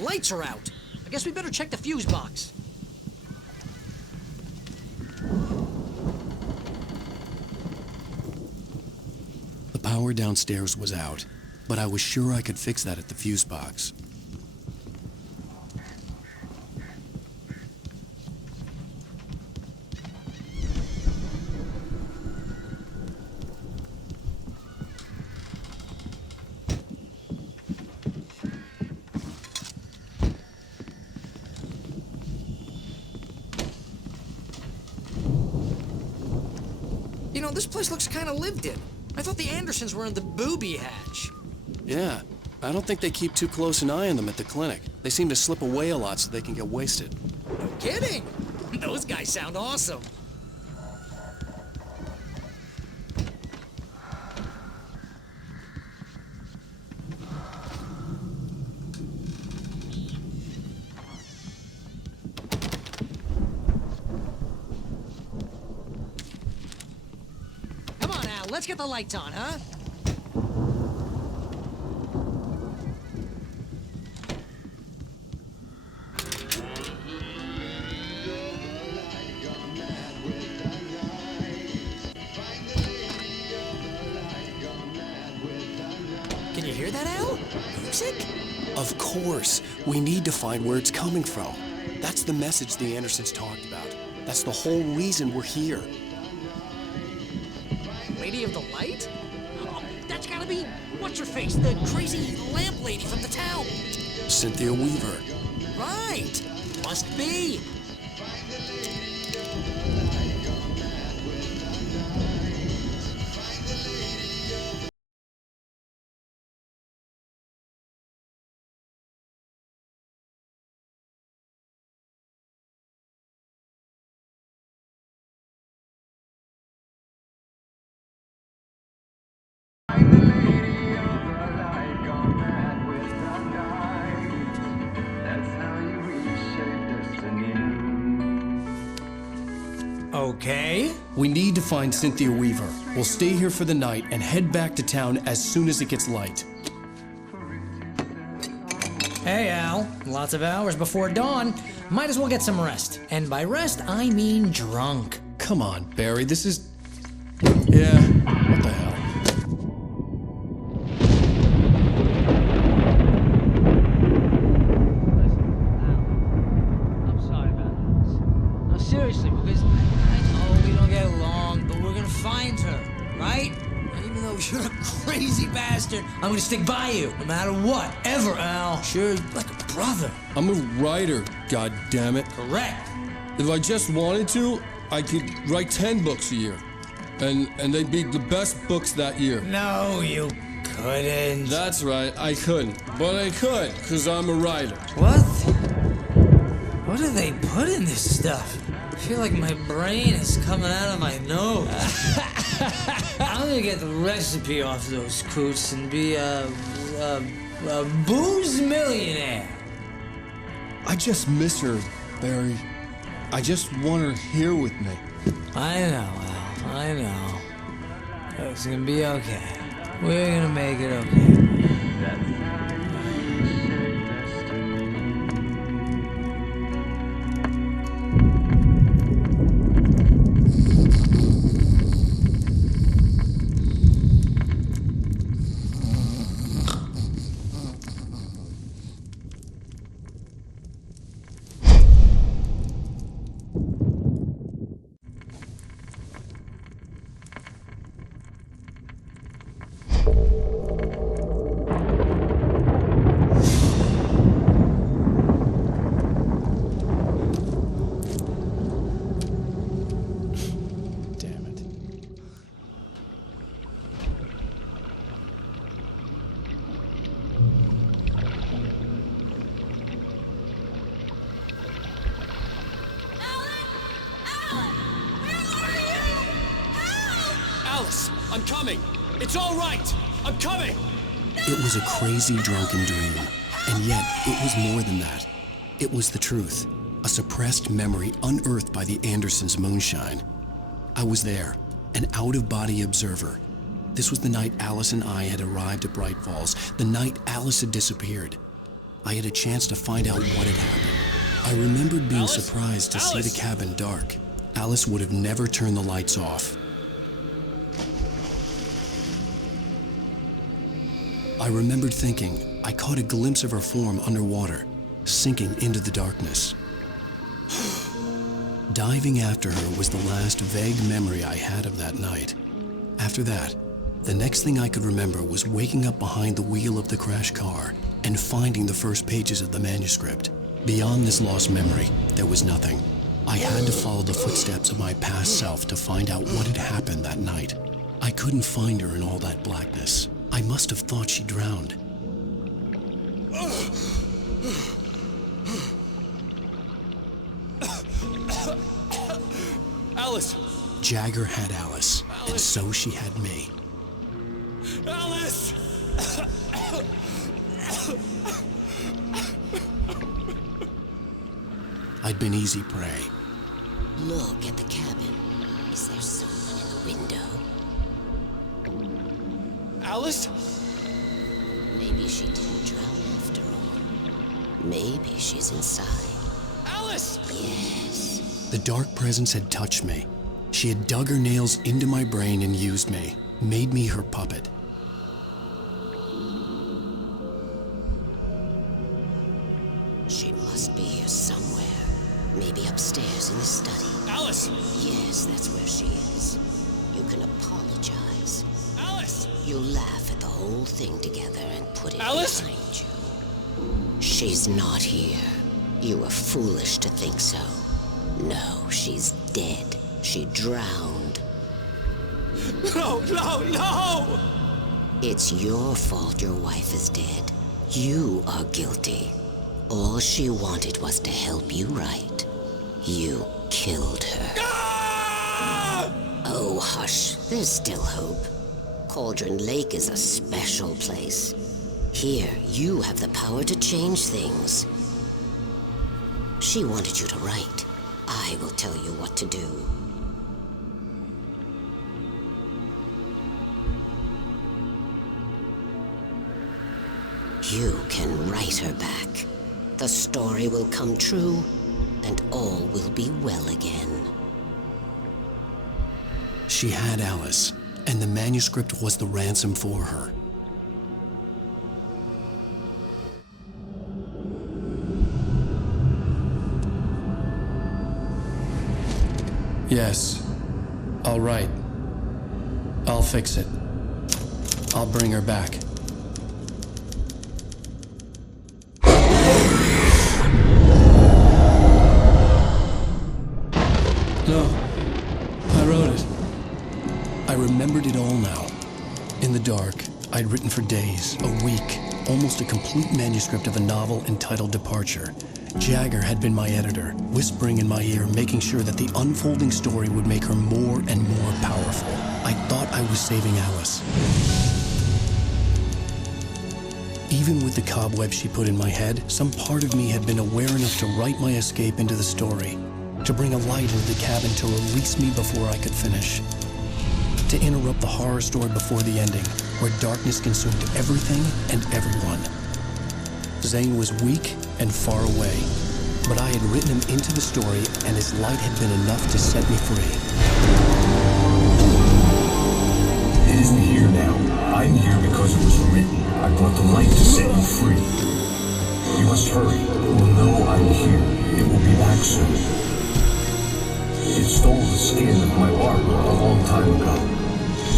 lights are out. I guess we better check the fuse box. The power downstairs was out, but I was sure I could fix that at the fuse box. You know, this place looks kind of lived in. I thought the Andersons were in the booby hatch. Yeah, I don't think they keep too close an eye on them at the clinic. They seem to slip away a lot so they can get wasted. No kidding! Those guys sound awesome. Come on, Al, let's get the lights on, huh? Can you hear that, Al? Music? Of course. We need to find where it's coming from. That's the message the Andersons talked about. That's the whole reason we're here. Lady of the Light? Oh, that's gotta be what's-her-face, the crazy lamp lady from the town. Cynthia Weaver. Right. Must be. Okay. We need to find Cynthia Weaver. We'll stay here for the night and head back to town as soon as it gets light. Hey, Al. Lots of hours before dawn. Might as well get some rest. And by rest, I mean drunk. Come on, Barry, this is... Yeah, what the hell? I'm sorry about this. No, seriously, because I know we don't get along, but we're gonna find her, right? And even though you're a crazy bastard, I'm gonna stick by you, no matter what, ever, Al. Sure, like a brother. I'm a writer, goddammit. Correct. If I just wanted to, I could write 10 books a year. And they'd be the best books that year. No, you couldn't. That's right, I couldn't. But I could, because I'm a writer. What? What do they put in this stuff? I feel like my brain is coming out of my nose. I'm gonna get the recipe off those coots and be a booze millionaire. I just miss her, Barry. I just want her here with me. I know, Al. I know. It's gonna be okay. We're gonna make it okay. I'm coming! It's all right! I'm coming! It was a crazy, drunken dream. And yet, it was more than that. It was the truth. A suppressed memory unearthed by the Andersons' moonshine. I was there, an out-of-body observer. This was the night Alice and I had arrived at Bright Falls, the night Alice had disappeared. I had a chance to find out what had happened. I remembered being Alice? surprised to see the cabin dark. Alice would have never turned the lights off. I remembered thinking I caught a glimpse of her form underwater, sinking into the darkness. Diving after her was the last vague memory I had of that night. After that, the next thing I could remember was waking up behind the wheel of the crash car and finding the first pages of the manuscript. Beyond this lost memory, there was nothing. I had to follow the footsteps of my past self to find out what had happened that night. I couldn't find her in all that blackness. I must have thought she drowned. Alice! Jagger had Alice, and so she had me. Alice! I'd been easy prey. Look at the cabin. Is there someone in the window? Alice? Maybe she didn't drown after all. Maybe she's inside. Alice! Yes. The dark presence had touched me. She had dug her nails into my brain and used me, made me her puppet. She must be here somewhere. Maybe upstairs in the study. Alice! Yes, that's where she is. You can apologize. Alice! You laugh at the whole thing together and put it Alice? behind you. She's not here. You were foolish to think so. No, she's dead. She drowned. No, no, no! It's your fault your wife is dead. You are guilty. All she wanted was to help you right. You killed her. Ah! Oh, hush. There's still hope. Cauldron Lake is a special place. Here, you have the power to change things. She wanted you to write. I will tell you what to do. You can write her back. The story will come true, and all will be well again. She had Alice, and the manuscript was the ransom for her. Yes. All right. I'll fix it. I'll bring her back. No. I wrote it. I remembered it all now. In the dark, I'd written for days, a week, almost a complete manuscript of a novel entitled Departure. Jagger had been my editor, whispering in my ear, making sure that the unfolding story would make her more and more powerful. I thought I was saving Alice. Even with the cobweb she put in my head, some part of me had been aware enough to write my escape into the story, to bring a light into the cabin to release me before I could finish, to interrupt the horror story before the ending, where darkness consumed everything and everyone. Zane was weak and far away, but I had written him into the story, and his light had been enough to set me free. It isn't here now. I'm here because it was written. I brought the light to set you free. You must hurry. It will know I'm here. It will be back soon. It stole the skin of my Barbara a long time ago.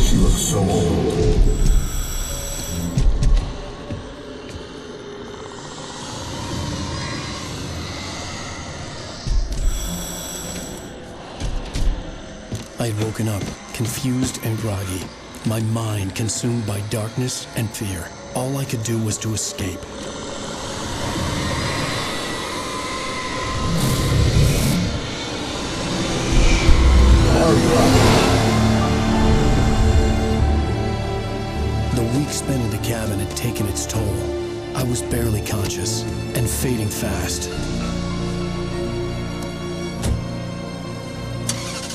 She looks so old. I had woken up, confused and groggy, my mind consumed by darkness and fear. All I could do was to escape. The week spent in the cabin had taken its toll. I was barely conscious and fading fast.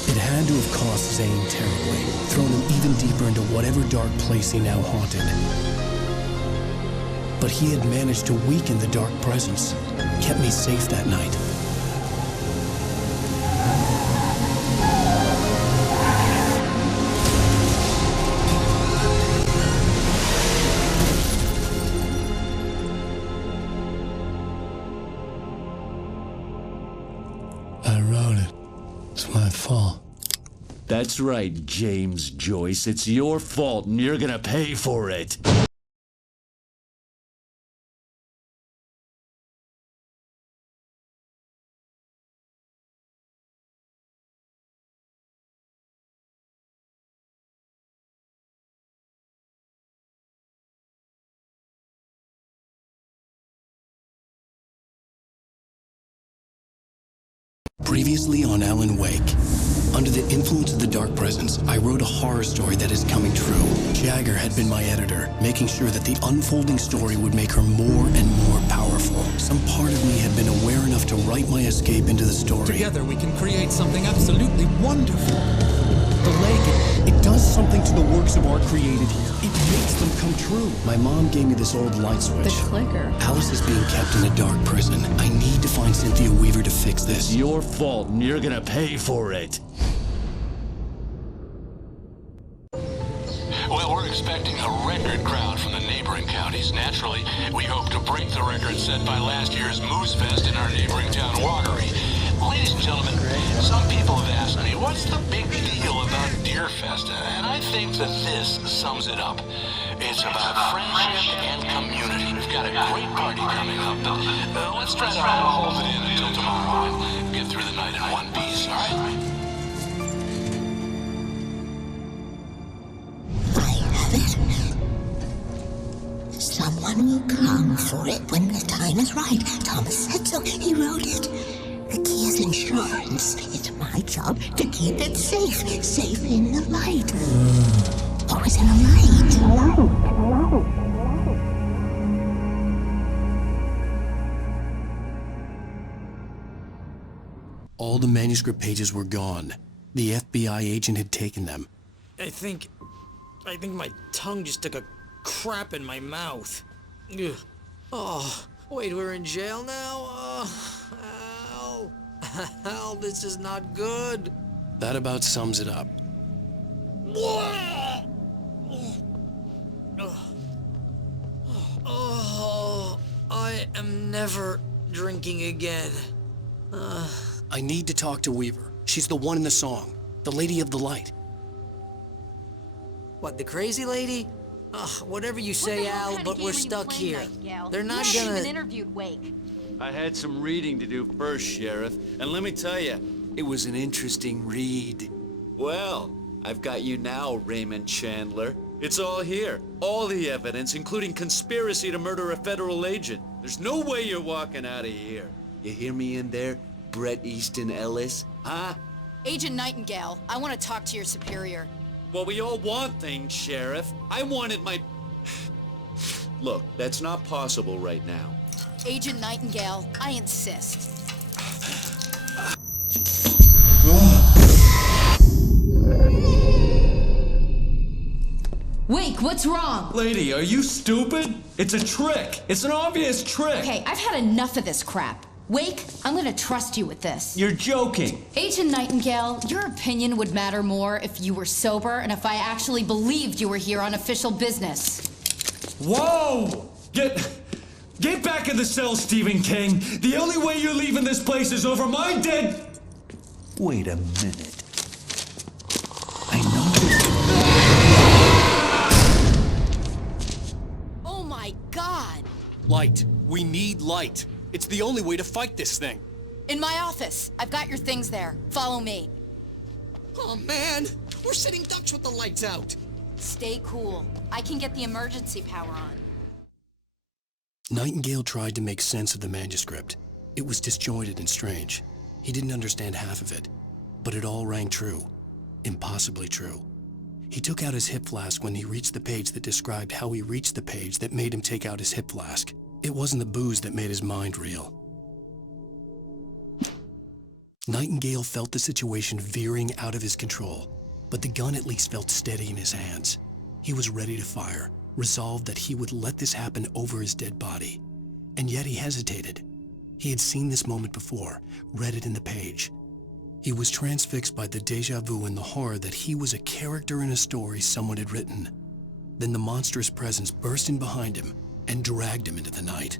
It had to have cost Zane terribly, thrown him even deeper into whatever dark place he now haunted. But he had managed to weaken the dark presence, kept me safe that night. I wrote it. It's my fault. That's right, James Joyce. It's your fault, and you're gonna pay for it. Previously on Alan Wake. Under the influence of the dark presence, I wrote a horror story that is coming true. Jagger had been my editor, making sure that the unfolding story would make her more and more powerful. Some part of me had been aware enough to write my escape into the story. Together we can create something absolutely wonderful. The lake, It does something to the works of art created here. It makes them come true. My mom gave me this old light switch. The clicker. Alice is being kept in a dark prison. I need to find Cynthia Weaver to fix this. It's your fault, and you're gonna pay for it. Well, we're expecting a record crowd from the neighboring counties. Naturally, we hope to break the record set by last year's Moose Fest in our neighboring town, Walkery. Ladies and gentlemen, some people have asked me, what's the big deal about Deer Fest? And I think that this sums it up. It's about friendship and community. We've got a great party coming up, but let's try to hold it in until tomorrow and get through the night in one piece, all right? I have it. Someone will come for it when the time is right. Thomas said so. He wrote it. The key is insurance. It's my job to keep it safe. Safe in the light. Always in the light. All the manuscript pages were gone. The FBI agent had taken them. I think my tongue just took a crap in my mouth. Ugh. Oh, wait, we're in jail now? Al. Al, this is not good. That about sums it up. Oh, I am never drinking again. I need to talk to Weaver. She's the one in the song. The Lady of the Light. What, the crazy lady? Whatever you say, Al, but we're stuck here. They're not gonna... interviewed Wake. I had some reading to do first, Sheriff, and let me tell you, it was an interesting read. Well, I've got you now, Raymond Chandler. It's all here. All the evidence, including conspiracy to murder a federal agent. There's no way you're walking out of here. You hear me in there, Bret Easton Ellis? Huh? Agent Nightingale, I want to talk to your superior. Well, we all want things, Sheriff. I wanted my... Look, that's not possible right now. Agent Nightingale, I insist. Wake, what's wrong? Lady, are you stupid? It's a trick. It's an obvious trick. Okay, I've had enough of this crap. Wake, I'm gonna trust you with this. You're joking. Agent Nightingale, your opinion would matter more if you were sober and if I actually believed you were here on official business. Whoa! Get back in the cell, Stephen King. The only way you're leaving this place is over my dead... Wait a minute. I noticed... Oh my God! light. We need light. It's the only way to fight this thing. In my office. I've got your things there. Follow me. Oh man, we're sitting ducks with the lights out. Stay cool. I can get the emergency power on. Nightingale tried to make sense of the manuscript. It was disjointed and strange. He didn't understand half of it, but it all rang true. Impossibly true. He took out his hip flask when he reached the page that described how he reached the page that made him take out his hip flask. It wasn't the booze that made his mind reel. Nightingale felt the situation veering out of his control, but the gun at least felt steady in his hands. He was ready to fire, resolved that he would let this happen over his dead body. And yet he hesitated. He had seen this moment before, read it in the page. He was transfixed by the déjà vu and the horror that he was a character in a story someone had written. Then the monstrous presence burst in behind him and dragged him into the night.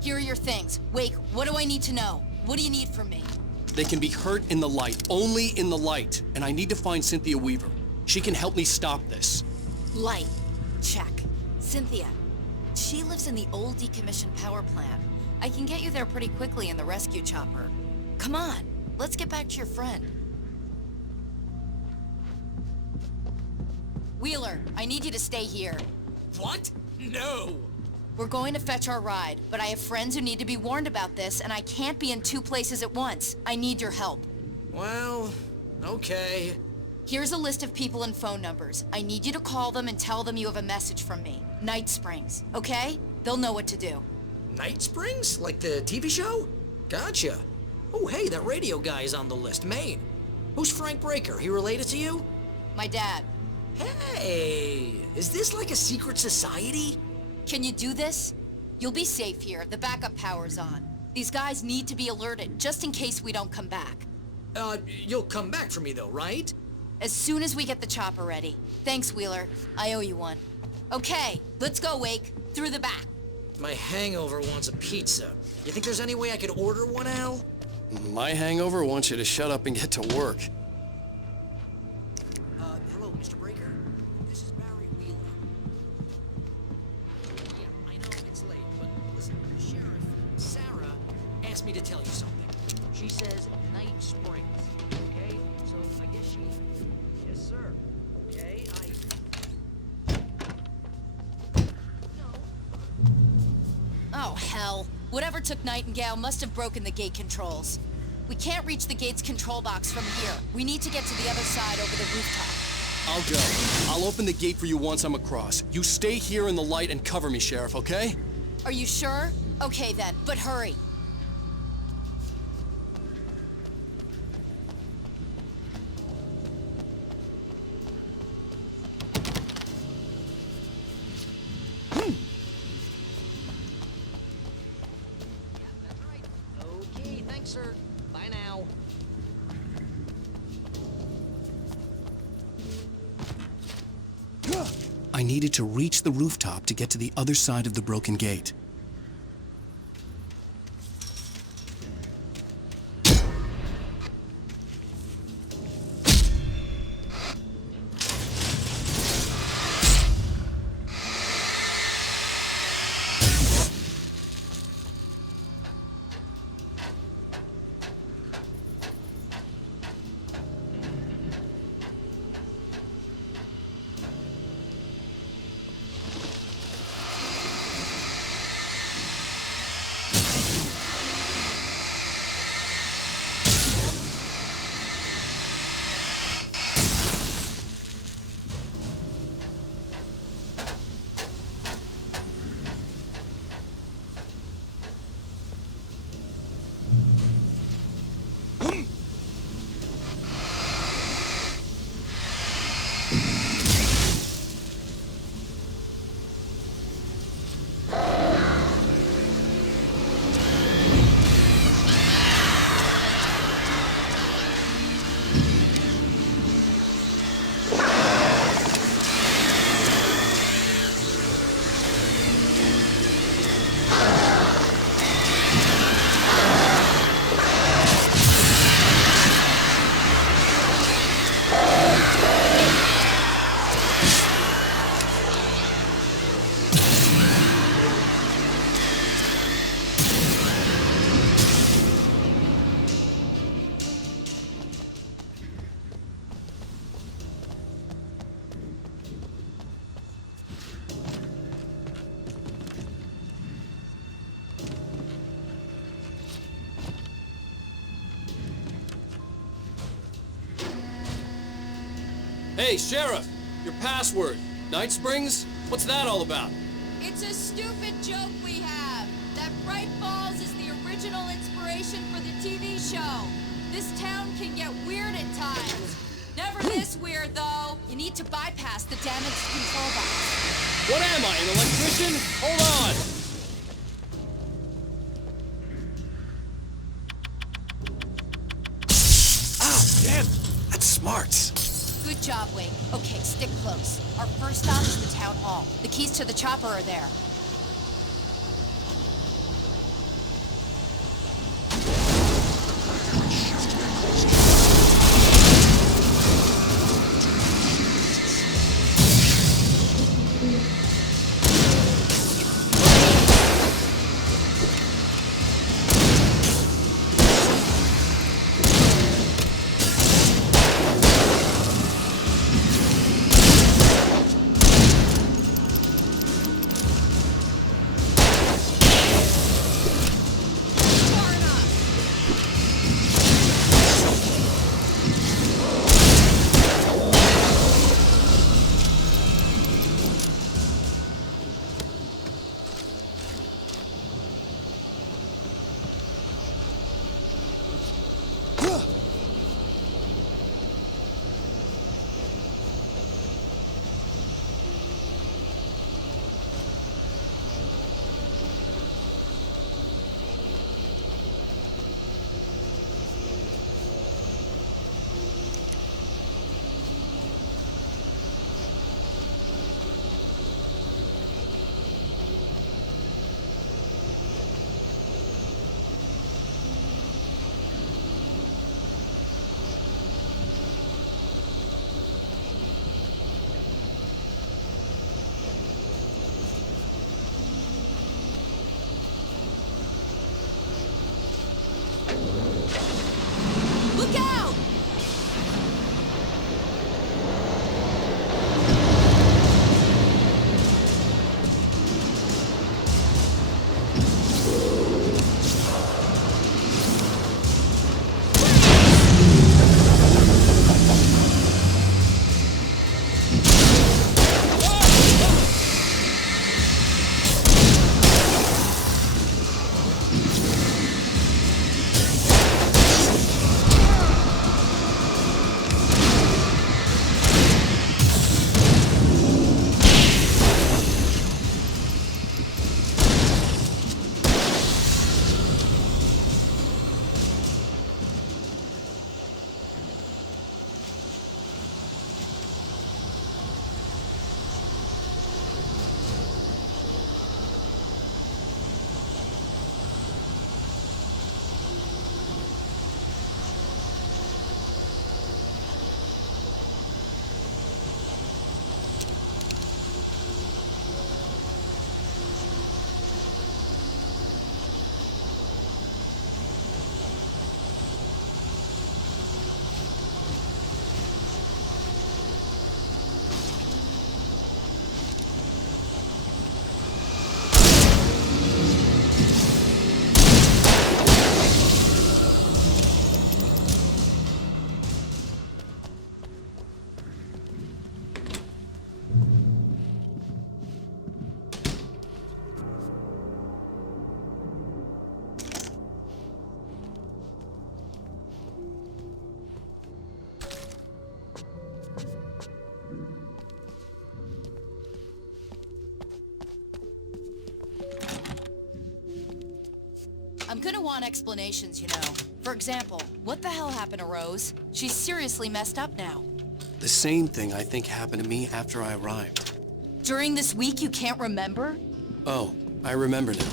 Here are your things. Wake, what do I need to know? What do you need from me? They can be hurt in the light, only in the light. And I need to find Cynthia Weaver. She can help me stop this. Light. Check. Cynthia. She lives in the old decommissioned power plant. I can get you there pretty quickly in the rescue chopper. Come on, let's get back to your friend. Wheeler, I need you to stay here. What? No! We're going to fetch our ride, but I have friends who need to be warned about this, and I can't be in 2 places at once. I need your help. Well, okay. Here's a list of people and phone numbers. I need you to call them and tell them you have a message from me. Night Springs, okay? They'll know what to do. Night Springs? Like the TV show? Gotcha. Oh, hey, that radio guy is on the list. Maine. Who's Frank Breaker? He related to you? My dad. Hey, is this like a secret society? Can you do this? You'll be safe here. The backup power's on. These guys need to be alerted, just in case we don't come back. You'll come back for me though, right? As soon as we get the chopper ready. Thanks, Wheeler. I owe you one. Okay, let's go, Wake. Through the back. My hangover wants a pizza. You think there's any way I could order one, Al? My hangover wants you to shut up and get to work. Hello, Mr. Breaker? This is Barry Wheeler. Yeah, I know it's late, but listen, Sheriff Sarah asked me to tell you something. She says Night Springs, okay? So I guess she... Yes, sir. Okay, Oh, hell. Whatever took Nightingale must have broken the gate controls. We can't reach the gate's control box from here. We need to get to the other side over the rooftop. I'll go. I'll open the gate for you once I'm across. You stay here in the light and cover me, Sheriff, okay? Are you sure? Okay then, but hurry. Okay, thanks, sir. Bye now. I needed to reach the rooftop to get to the other side of the broken gate. Hey, Sheriff! Your password. Night Springs? What's that all about? It's a stupid joke we have. That Bright Falls is the original inspiration for the TV show. This town can get weird at times. Never this weird, though. You need to bypass the damaged control box. What am I, an electrician? Hold on! Oh, damn! That's smart. Good job, Wake. Okay, stick close. Our first stop is the town hall. The keys to the chopper are there. Look out! I'm gonna want explanations, you know. For example, what the hell happened to Rose? She's seriously messed up now. The same thing I think happened to me after I arrived. During this week, you can't remember? Oh, I remember now.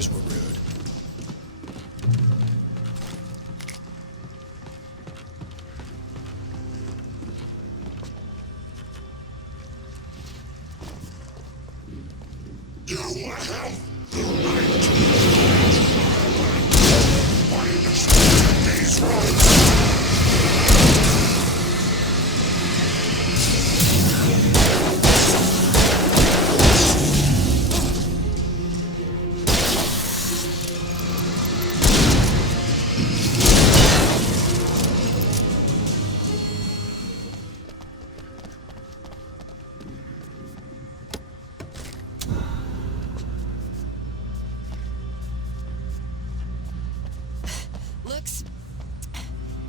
neighbors were rude.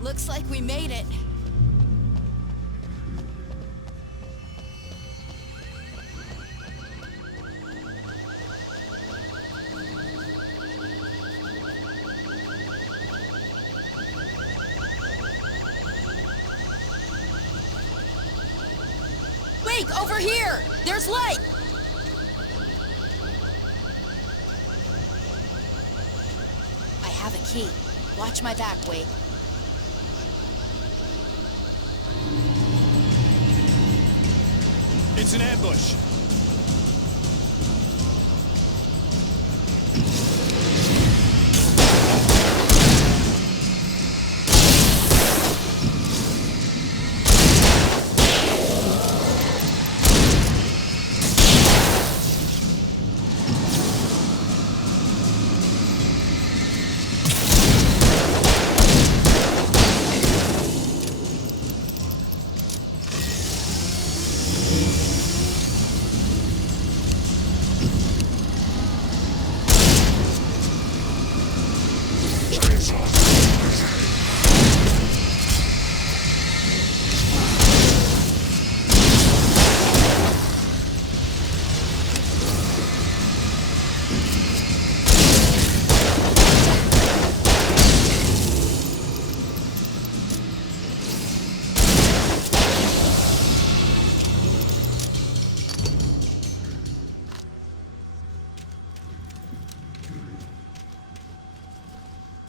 Looks like we made it. Wake, over here! There's light! I have a key. Watch my back, Wake. It's an ambush.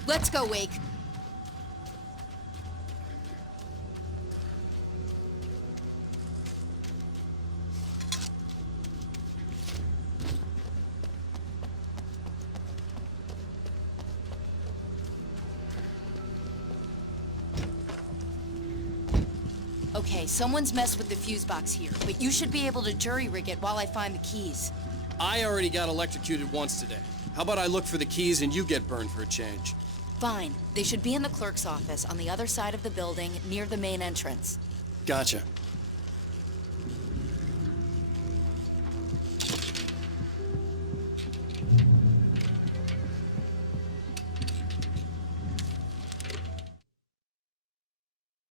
Let's go, Wake. Okay, someone's messed with the fuse box here, but you should be able to jury-rig it while I find the keys. I already got electrocuted once today. How about I look for the keys and you get burned for a change? Fine. They should be in the clerk's office on the other side of the building, near the main entrance. Gotcha.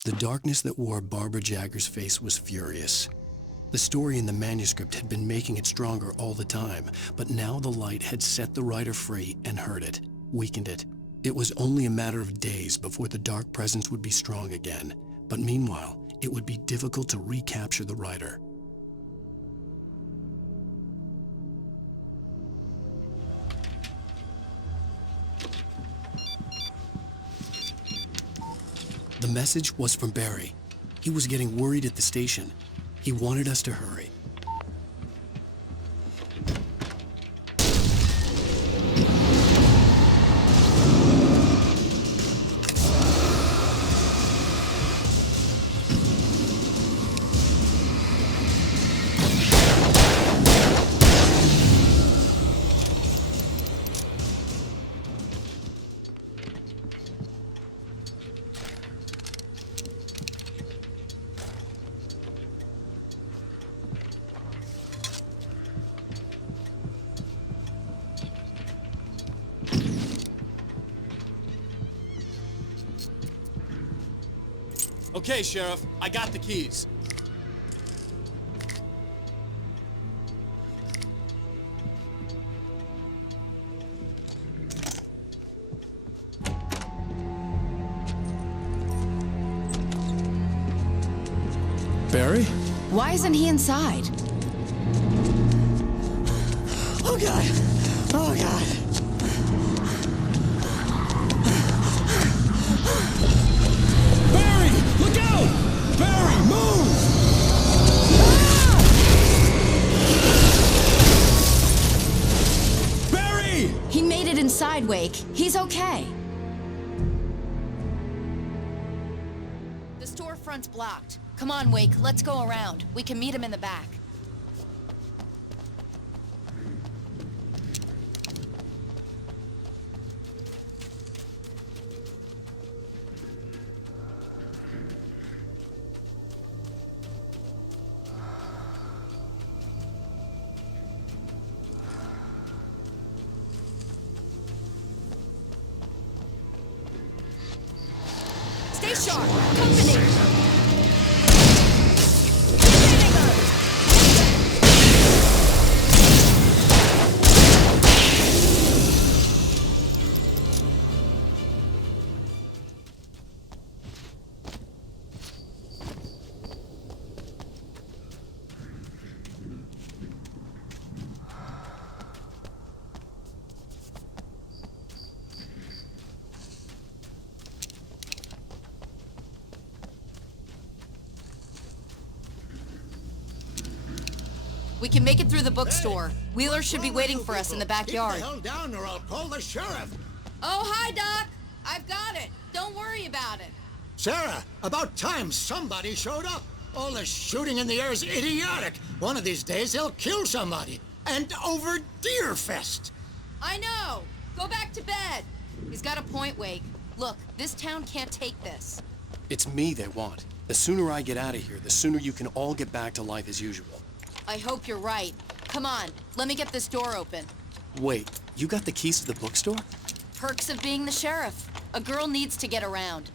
The darkness that wore Barbara Jagger's face was furious. The story in the manuscript had been making it stronger all the time, but now the light had set the writer free and hurt it, weakened it. It was only a matter of days before the dark presence would be strong again, but meanwhile, it would be difficult to recapture the writer. The message was from Barry. He was getting worried at the station. He wanted us to hurry. Okay, Sheriff, I got the keys. Barry? Why isn't he inside? Oh, God. Oh, God. Barry, move! Barry! He made it inside, Wake. He's okay. The storefront's blocked. Come on, Wake. Let's go around. We can meet him in the back. Stay sharp. Company. We can make it through the bookstore. Wheeler should be waiting for us in the backyard. Keep the hell down or I'll call the sheriff. Oh, hi, Doc. I've got it. Don't worry about it. Sarah, about time somebody showed up. All this shooting in the air is idiotic. One of these days they'll kill somebody. And over Deerfest. I know. Go back to bed. He's got a point, Wake. Look, this town can't take this. It's me they want. The sooner I get out of here, the sooner you can all get back to life as usual. I hope you're right. Come on, let me get this door open. Wait, you got the keys to the bookstore? Perks of being the sheriff. A girl needs to get around.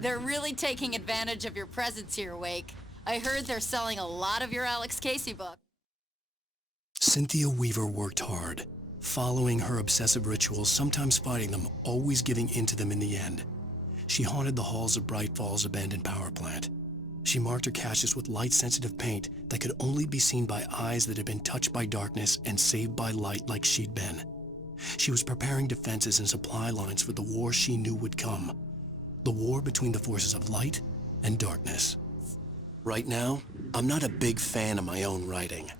They're really taking advantage of your presence here, Wake. I heard they're selling a lot of your Alex Casey book. Cynthia Weaver worked hard, following her obsessive rituals, sometimes fighting them, always giving in to them in the end. She haunted the halls of Bright Falls' abandoned power plant. She marked her caches with light-sensitive paint that could only be seen by eyes that had been touched by darkness and saved by light like she'd been. She was preparing defenses and supply lines for the war she knew would come. The war between the forces of light and darkness. Right now, I'm not a big fan of my own writing.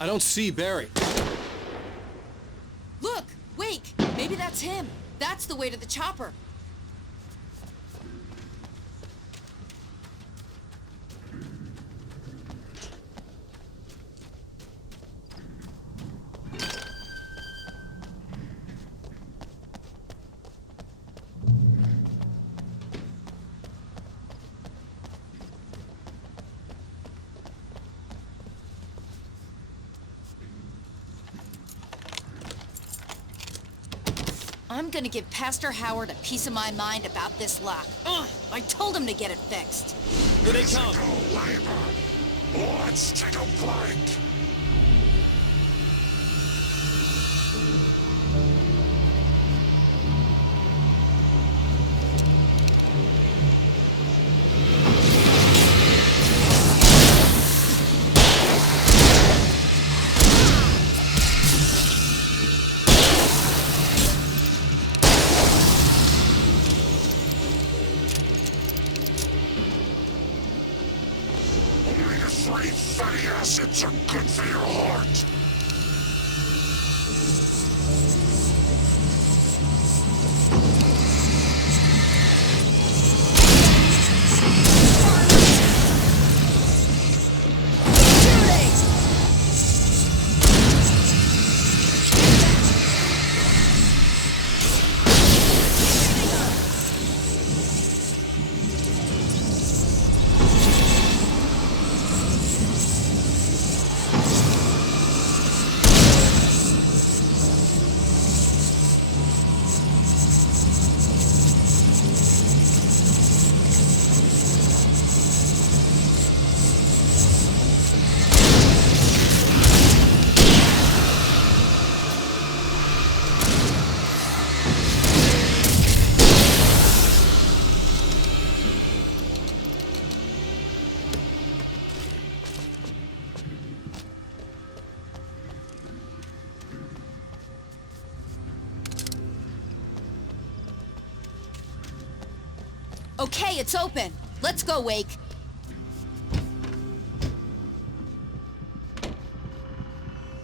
I don't see Barry. Look! Wake! Maybe that's him. That's the way to the chopper. I'm gonna give Pastor Howard a piece of my mind about this lock. Ugh, I told him to get it fixed. Here they come. Let's take a flight. Fatty acids are good for your heart. Okay, it's open. Let's go, Wake.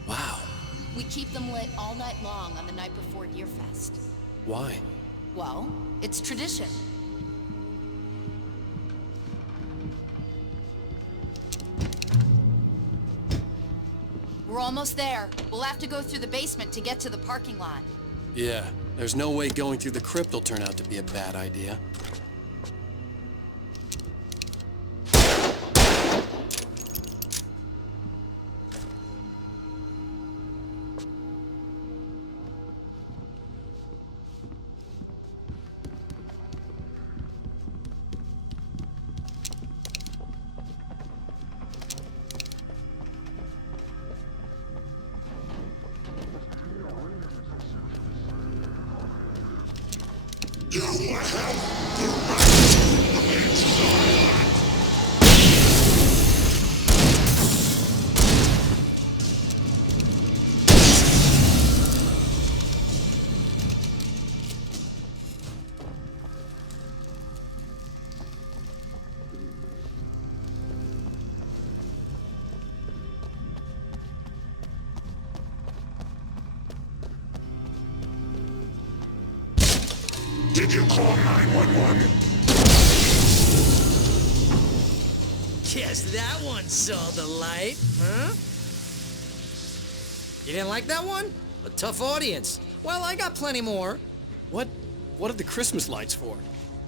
Wow. We keep them lit all night long on the night before Deerfest. Why? Well, it's tradition. We're almost there. We'll have to go through the basement to get to the parking lot. Yeah, there's no way going through the crypt will turn out to be a bad idea. Did you call 911? Guess that one saw the light, huh? You didn't like that one? A tough audience. Well, I got plenty more. What are the Christmas lights for?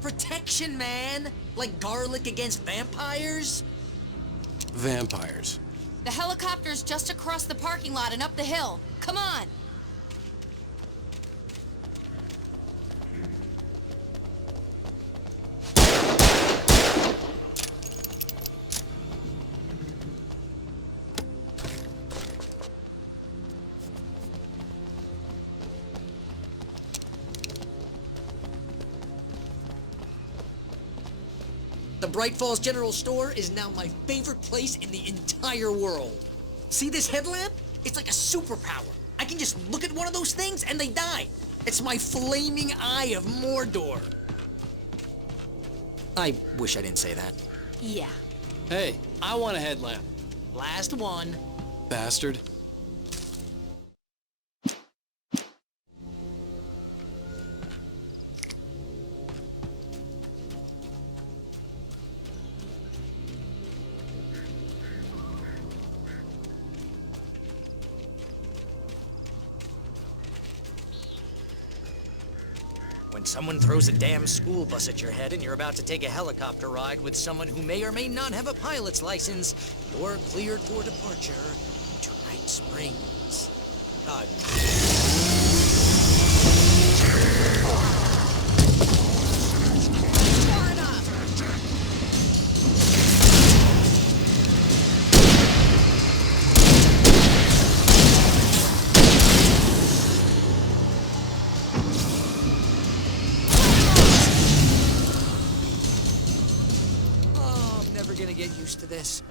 Protection, man. Like garlic against vampires. Vampires. The helicopter's just across the parking lot and up the hill. Come on. The Bright Falls General Store is now my favorite place in the entire world. See this headlamp? It's like a superpower. I can just look at one of those things and they die. It's my flaming eye of Mordor. I wish I didn't say that. Yeah. Hey, I want a headlamp. Last one. Bastard. When someone throws a damn school bus at your head and you're about to take a helicopter ride with someone who may or may not have a pilot's license, you're cleared for departure to Night Springs. Far enough. Oh, I'm never gonna get used to this.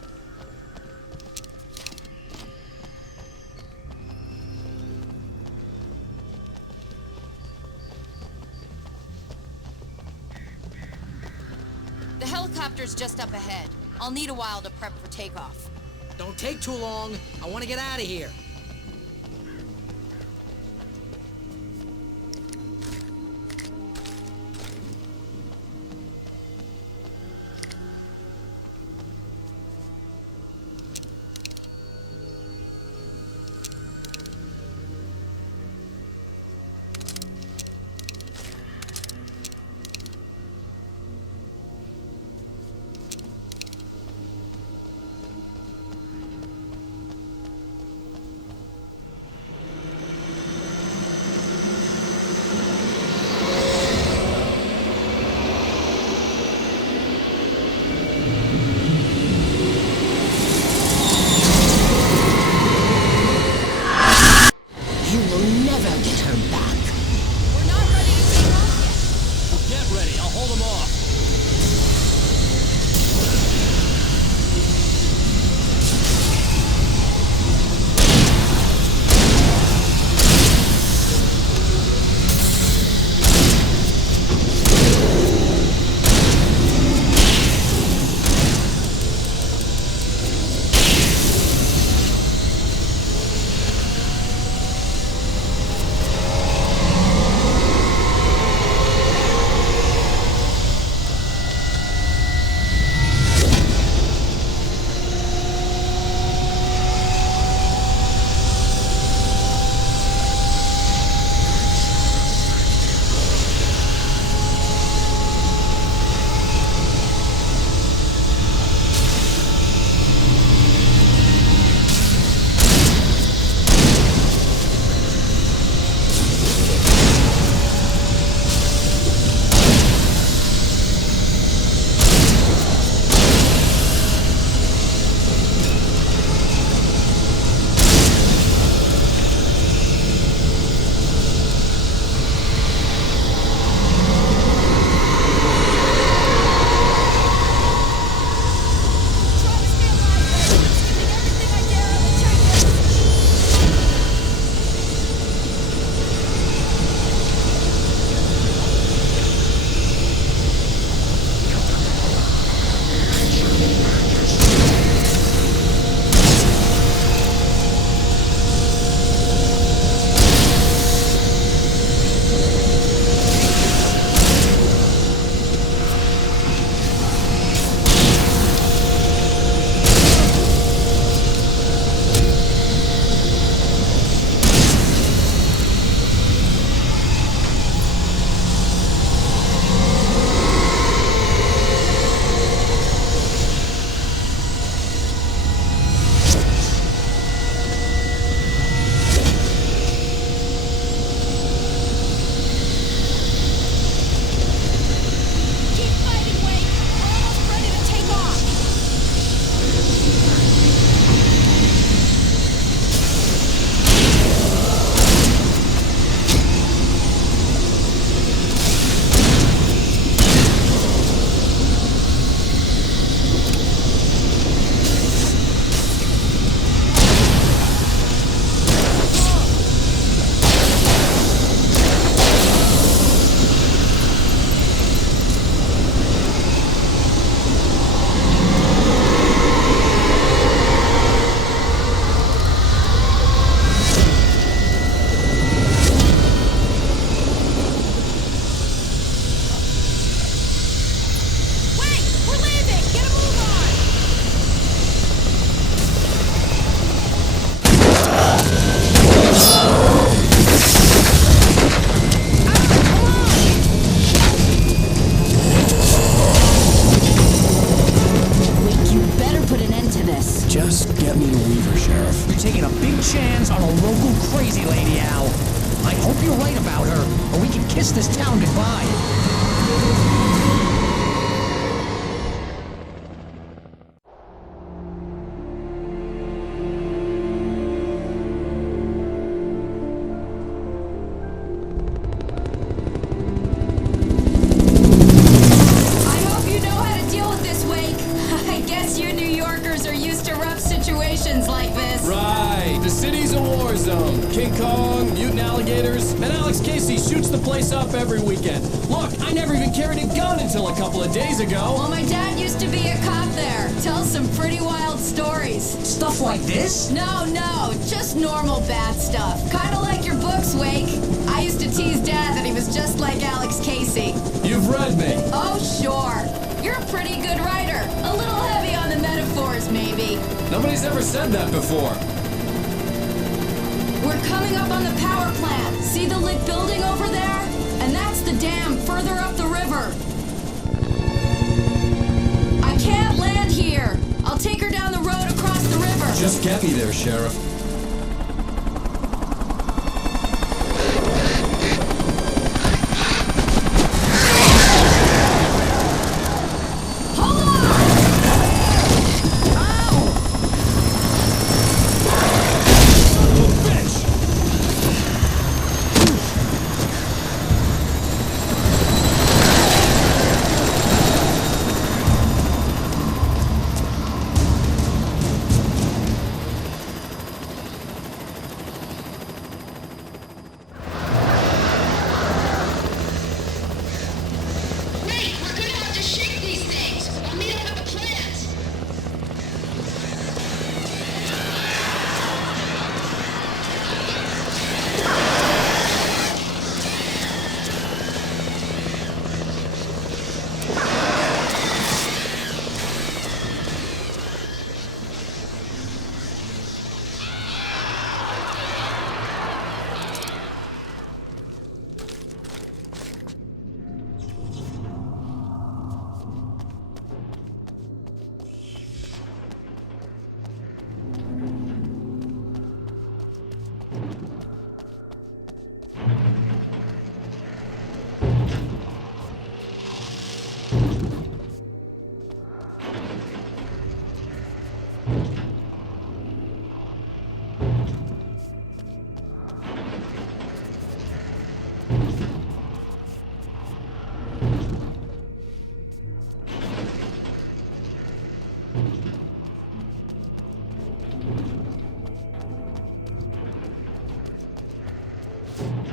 The helicopter's just up ahead. I'll need a while to prep for takeoff. Don't take too long. I want to get out of here. kiss this town goodbye. Like this. Right. The city's a war zone. King Kong, mutant alligators, and Alex Casey shoots the place up every weekend. Look, I never even carried a gun until a couple of days ago. Well, my dad used to be a cop there. Tells some pretty wild stories. Stuff like this? No, just normal bad stuff. Kinda like your books, Wake. I used to tease Dad that he was just like Alex Casey. You've read me. Oh, sure. You're a pretty good writer. A little heavy on the metaphors, maybe. Nobody's ever said that before. We're coming up on the power plant. See the lit building over there? And that's the dam further up the river. I can't land here. I'll take her down the road across the river. Just get me there, Sheriff.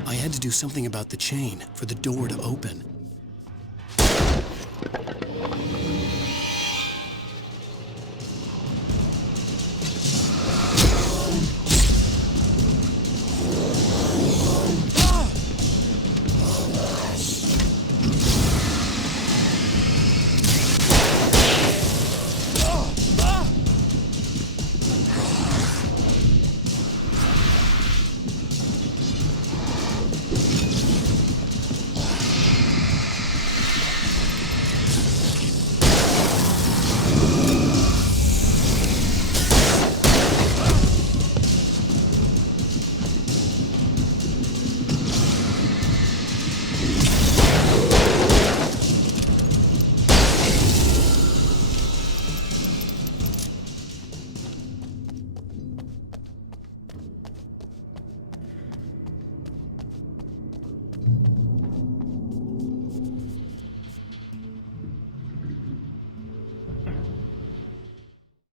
I had to do something about the chain for the door to open.